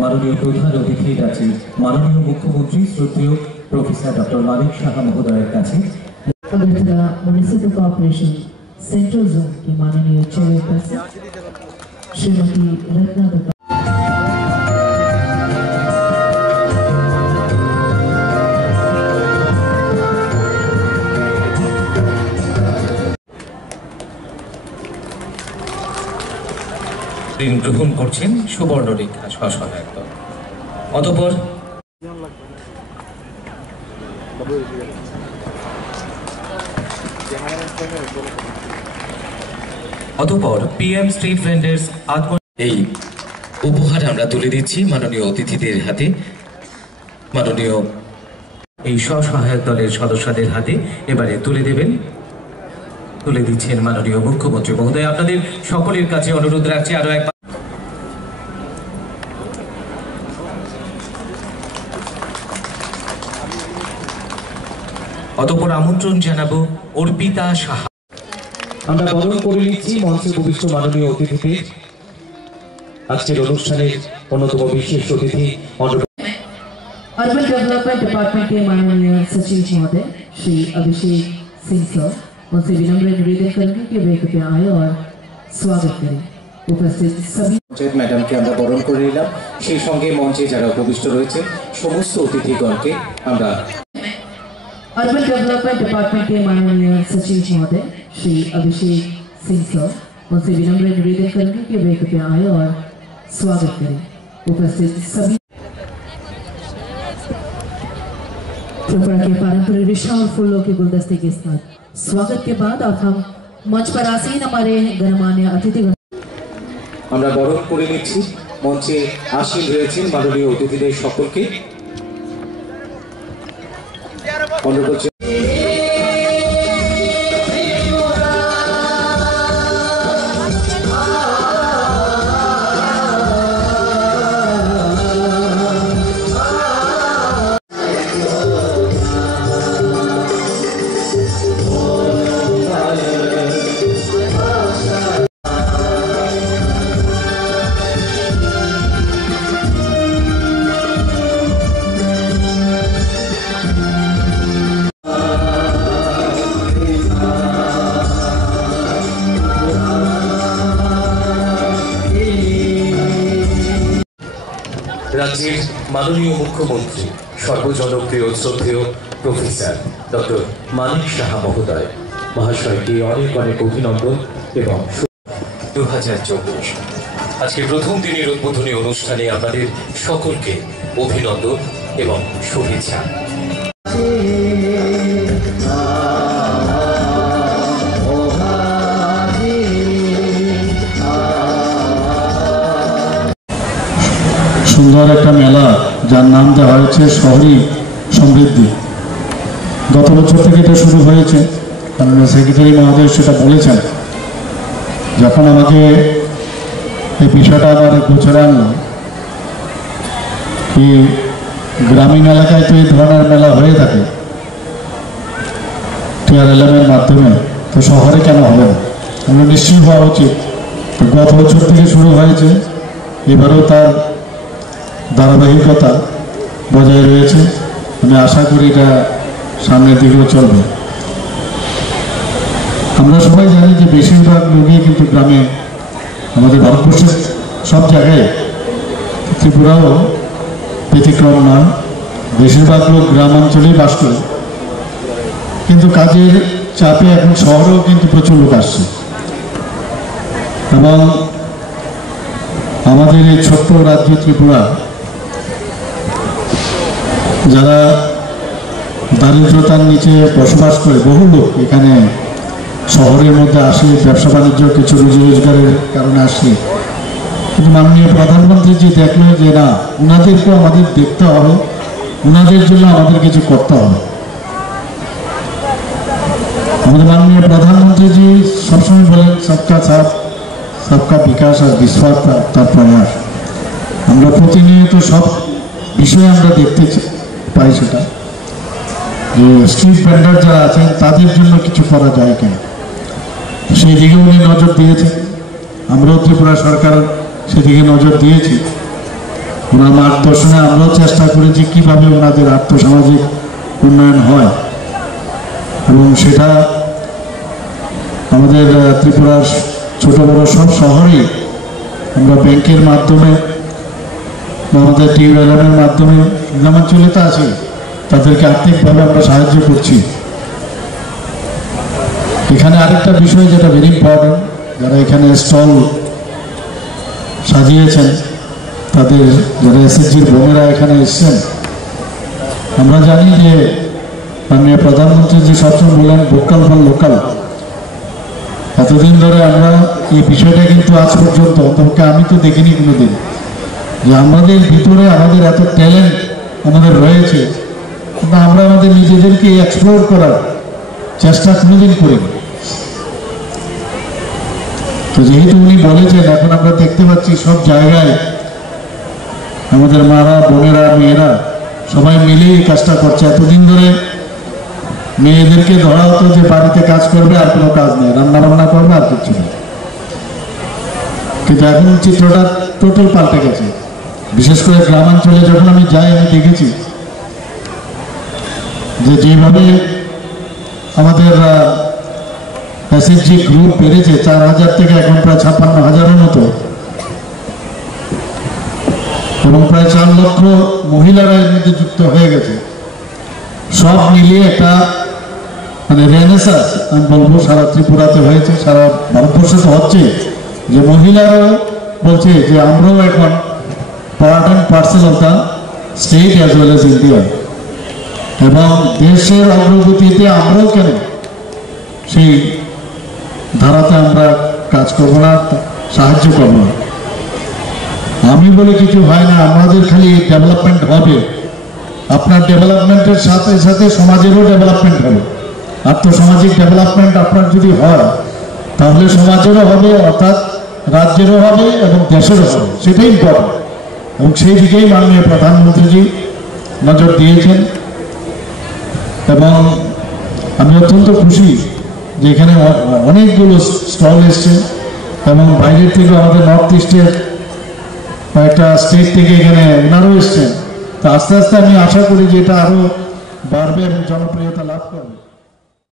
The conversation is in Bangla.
মাননীয় প্রধান অতিথির কাছে মাননীয় মুখ্যমন্ত্রী শ্রদ্ধেয় প্রফেসর ডক্টর মানিক সাহা মহোদয়ের কাছে Agartala municipal corporation central zone की माननीय चेयरपर्सन श्रीमती रत्ना दत्ता গ্রহণ করছেন সুবর্ণরেখা স্বসহায়ক দল। অতঃপর PM স্ট্রিট ভেন্ডার্স এই উপহার আমরা তুলে দিচ্ছি মাননীয় অতিথিদের হাতে। মাননীয় এই স্বসহায়ক দলের সদস্যদের হাতে এবারে তুলে দিচ্ছেন মাননীয় মুখ্যমন্ত্রী মহোদয়। আপনাদের সকলের কাছে অনুরোধ রাখছি আরো একবার অতঃপর আমন্ত্রণ জানাবো অর্পিতা সাহা। আমরা বরণ করে নিচ্ছি মঞ্চে উপবিষ্ট মাননীয় অতিথিদের। আজকের অনুষ্ঠানের অন্যতম বিশেষ অতিথি अर्बन डेवलपमेंट डिपार्टमेंट के माननीय सचिव महोदय श्री अभिषेक सिंह सर, उनसे विनम्र निवेदन करेंगे कि वे कृपया आए और स्वागत करें। उपस्थित सभी मैडम के আমরা বরণ করে নিলাম, সেই সঙ্গে মঞ্চে যারা উপবিষ্ট রয়েছে সমস্ত অতিথিগণকে আমরা अर्बन डेवलपमेंट डिपार्टमेंट के माननीय सचिव महोदय श्री अभिषेक सिंह सर, उनसे विनम्र निवेदन करेंगे कि वे कृपया आए और स्वागत करें। उपस्थित सभी त्रिपुरा के पारंपरिक विशाल फूलों के गुलदस्ते के साथ स्वागत के बाद अब हम मंच पर आसीन हमारे गणमान्य अतिथिगण আমরা বরণ করে নিচ্ছি। মঞ্চে আসীন রয়েছেন মাননীয় অতিথিদের সকলকে অনুরোধ রাজ্যের মাননীয় মুখ্যমন্ত্রী সর্বজনপ্রিয় শ্রদ্ধেয় প্রফেসর ডক্টর মানিক সাহা মহোদয় মহাশয়কে অনেক অনেক অভিনন্দন এবং 2024 আজকে প্রথম দিনের উদ্বোধনী অনুষ্ঠানে আপনাদের সকলকে অভিনন্দন এবং শুভেচ্ছা। সুন্দর একটা মেলা যার নাম দেওয়া হয়েছে শহরী সমৃদ্ধি। গত বছর থেকে এটা শুরু হয়েছে, কারণ সেক্রেটারি মহোদয় সেটা বলেছেন। যখন আমাকে এই বিষয়টা আমার গোচরে আনলো কি গ্রামীণ এলাকায় তো এই ধরনের মেলা হয়ে থাকে TRLM-এর মাধ্যমে, তো শহরে কেন হবে না? আমরা নিশ্চয়ই হওয়া উচিত। তো গত বছর থেকে শুরু হয়েছে, এবারেও তার ধারাবাহিকতা বজায় রয়েছে। আমি আশা করি এটা সামনের দিকেও চলবে। আমরা সবাই জানি যে বেশিরভাগ লোকই কিন্তু গ্রামে, আমাদের ভারতবর্ষের সব জায়গায়, ত্রিপুরাও ব্যতিক্রম নয়, বেশিরভাগ লোক গ্রামাঞ্চলেই বাস করে। কিন্তু কাজের চাপে এখন শহরেও কিন্তু প্রচুর লোক আসছে, এবং আমাদের এই ছোট্ট রাজ্য ত্রিপুরা যারা দারিদ্রতার নিচে বসবাস করে বহু লোক এখানে শহরের মধ্যে আসে, ব্যবসা বাণিজ্য কিছু রুজি রোজগারের কারণে আসে। কিন্তু মাননীয় প্রধানমন্ত্রী জি দেখলো যে না, ওনাদেরকেও আমাদের দেখতে হবে, ওনাদের জন্য আমাদের কিছু করতে হবে। আমাদের মাননীয় প্রধানমন্ত্রী জি সবসময় বলেন সবকা সাথ সবকা বিকাশ আর বিশ্বাস তার প্রয়াস। আমরা প্রতিনিয়ত সব বিষয়ে আমরা দেখতে পাই সেটা, যে স্ট্রিট ভেন্ডার যারা আছেন তাদের জন্য কিছু করা যায় কিনা, সেই দিকে উনি নজর দিয়েছেন। আমরাও ত্রিপুরা সরকার সেদিকে নজর দিয়েছি। ওনার মার্গদর্শনে আমরাও চেষ্টা করেছি কীভাবে ওনাদের আর্থসামাজিক উন্নয়ন হয়, এবং সেটা আমাদের ত্রিপুরার ছোট বড় সব শহরেই আমরা ব্যাংকের মাধ্যমে, আমাদের টিউবওয়েলের মাধ্যমে গ্রামাঞ্চলে তো আছে, তাদেরকে আর্থিকভাবে আমরা সাহায্য করছি। এখানে আরেকটা বিষয় যেটা ভেরি ইম্পর্টেন্ট, যারা এখানে স্টল সাজিয়েছেন, তাদের যারা এসএসজির বোনেরা এখানে এসছেন, আমরা জানি যে মাননীয় প্রধানমন্ত্রী যে সবসময় বললেন ভোকাল ফর লোকাল, এতদিন ধরে আমরা এই বিষয়টা কিন্তু আজ পর্যন্ত অন্তত আমি তো দেখিনি কোনোদিন, যে আমাদের ভিতরে আমাদের এত ট্যালেন্ট আমাদের রয়েছে, কিন্তু আমরা আমাদের নিজেদেরকে এক্সপ্লোর করার চেষ্টা কোনোদিন করিনি। তো যেহেতু উনি বলেছেন, এখন আমরা দেখতে পাচ্ছি সব জায়গায় আমাদের মারা, বোনেরা, মেয়েরা সবাই মিলে এই কাজটা করছে। এতদিন ধরে মেয়েদেরকে ধরা হতো যে বাড়িতে কাজ করবে আর কোনো কাজ নেই, রান্না বান্না করবে আর কিছু নেই, কিন্তু এখন চিত্রটা টোটাল পাল্টে গেছে। বিশেষ করে গ্রামাঞ্চলে যখন আমি যাই, আমি দেখেছি যে যেভাবে আমাদের এসএসজি গ্রুপ বেড়েছে 4000 থেকে এখন প্রায় 56,000-এর মতো, এবং প্রায় 4 লক্ষ মহিলারা এর মধ্যে যুক্ত হয়ে গেছে। সব মিলিয়ে একটা মানে রেনেসাস আমি বলবো সারা ত্রিপুরাতে হয়েছে, সারা ভারতবর্ষে তো হচ্ছে, যে মহিলারাও বলছে যে আমরাও এখন part and parcel of the state as well as India, এবং দেশের অগ্রগতিতে আমরাও কেন সেই ধারাতে আমরা কাজ করবো না, সাহায্য করবো না। আমি বলে কিছু হয় না, আমাদের খালি ডেভেলপমেন্ট হবে, আপনার ডেভেলপমেন্টের সাথে সাথে সমাজেরও ডেভেলপমেন্ট হবে। আর্থসামাজিক ডেভেলপমেন্ট আপনার যদি হয়, তাহলে সমাজেরও হবে, অর্থাৎ রাজ্যেরও হবে এবং দেশেরও হবে, সেটাই ইম্পর্টেন্ট। এবং সেই দিকেই মাননীয় প্রধানমন্ত্রীজি নজর দিয়েছেন, এবং আমি অত্যন্ত খুশি যে এখানে অনেকগুলো স্টল এসছে, এবং বাইরের থেকে আমাদের নর্থ ইস্টের কয়েকটা স্টেট থেকে এখানে ওনারাও এসছেন। তো আস্তে আস্তে আমি আশা করি যে এটা আরও বাড়বে এবং জনপ্রিয়তা লাভ করবে।